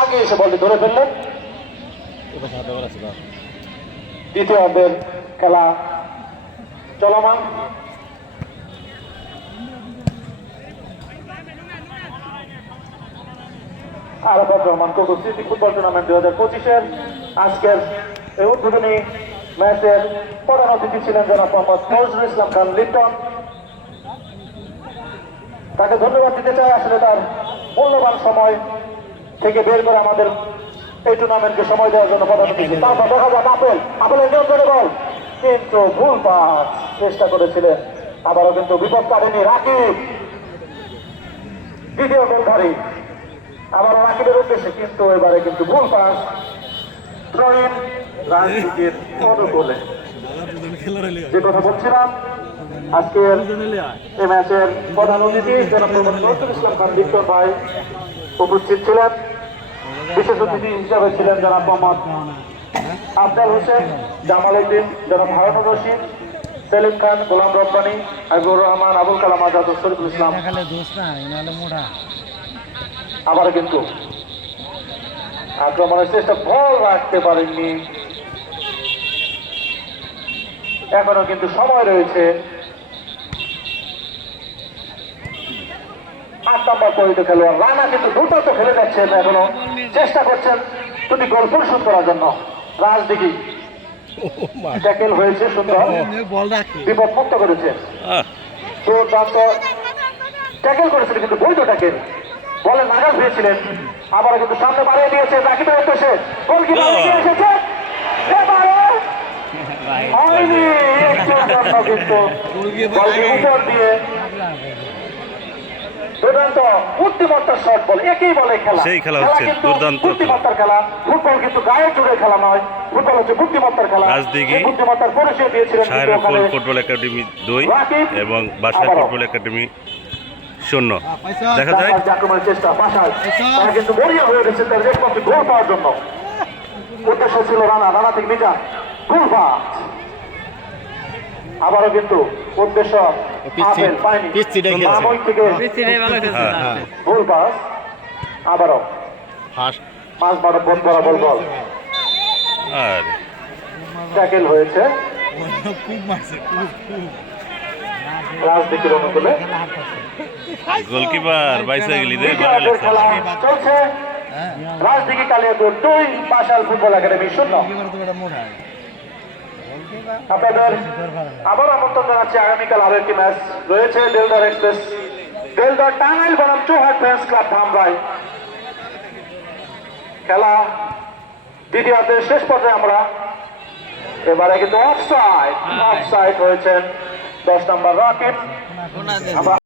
আগে এসে বলটি ধরে ফেললেন। দ্বিতীয় অর্ধের খেলা চলমান। আরাফাত রহমান কোকো স্মৃতি ফুটবল টুর্নামেন্ট দুই হাজার পঁচিশের আজকের এই উদ্বোধনী ম্যাচের প্রধান অতিথি ছিলেন জনাব মোহাম্মদ নজরুল ইসলাম খান লিটন। তাকে ধন্যবাদ দিতে চাই। আসলে তার মূল্যবান সময় থেকে বের করে আমাদের এই টুর্নামেন্টকে সময় দেওয়ার জন্য প্রধান অতিথি। তারপর দেখা যাক আপেল। আপেলের নিয়ন্ত্রণে বল। কিন্তু ভুল পাস চেষ্টা করেছিলেন। আবারও কিন্তু বিপদ কাটেনি রাকিব। দ্বিতীয় গোলধারী। আবারও রাকিবের উদ্দেশ্যে কিন্তু এবারে কিন্তু ভুল পাস। প্রবীণ রাজনীতির যে কথা বলছিলাম আজকের এই ম্যাচের প্রধান অতিথি ইসলাম খান বিক্রম ভাই উপস্থিত ছিলেন। বিশেষ অতিথি হিসাবে ছিলেন জনাব মোহাম্মদ আফজাল হোসেন, জামাল উদ্দিন, জনাব হারানুর রশিদ, সেলিম খান, গোলাম রব্বানি, হাবিবুর রহমান, আবুল কালাম আজাদ শরীফুল ইসলাম। আবার কিন্তু আক্রমণের চেষ্টা বল রাখতে পারেননি। এখনও কিন্তু সময় রয়েছে। আট নম্বর খেলোয়াড়। রানা কিন্তু তো খেলে যাচ্ছেন এখনও। চেষ্টা করছেন দুটি গোল পরিশোধ করার জন্য। রাজদিঘি ট্যাকেল হয়েছে সুন্দর। বিপদ মুক্ত করেছে। দুর্দান্ত। ট্যাকেল করেছিল কিন্তু বৈধ ট্যাকেল। বলে নাগাল হয়েছিলেন আবার কিন্তু সামনে বাড়িয়ে দিয়েছে। রাকিবের উদ্দেশ্যে। গোলকিপার এসেছে। হয়নি একটু জন্য কিন্তু বলটি উপর দিয়ে। দুর্দান্ত বুদ্ধিমত্তার শট বল একই বলে খেলা। সেই খেলা হচ্ছে, দুর্দান্ত খেলা। বুদ্ধিমত্তার খেলা ফুটবল কিন্তু গায়ে জুড়ে খেলা নয়। ফুটবল হচ্ছে বুদ্ধিমত্তার খেলা। রাজদিঘি, বুদ্ধিমত্তার পরিচয় দিয়েছিলেন কিন্তু সাহেরা ফুল ওখানে ফুটবল একাডেমি দুই এবং বাসায় ফুটবল একাডেমি শূন্য। দেখা যায় আক্রমণের চেষ্টা বাসায়। তারা কিন্তু মরিয়া হয়ে গেছে তার রেসপন্সে গোল পাওয়ার জন্য। উদ্দেশ্য ছিল রানা রানা থেকে পাস আবারও কিন্তু উদ্দেশ্য আপেল পায়নি। থেকে হ্যাঁ হ্যাঁ। পাস। আবারও। পাঁচ বারো বল বরাবর বল আর ট্যাকেল হয়েছে। রাজনীতির অনুকূলে। গোলকিপার বাইসে গেলি রে খেলা চলছে। রাজদিঘি কালিয়াপুর দুই বাসাল ফুটবল একাডেমি শূন্য। আপনাদের আবার আমন্ত্রণ জানাচ্ছি। আগামীকাল আরও একটি ম্যাচ রয়েছে দেলদার এক্সপ্রেস। দেলদার টাঙ্গাইল বনাম চৌহাট ফ্যান্স ক্লাব ধামরাই। খেলা দ্বিতীয়ার্ধের শেষ পর্যায়ে আমরা এবারে কিন্তু অফসাইড অফসাইড হয়েছেন দশ নম্বর রাকিব।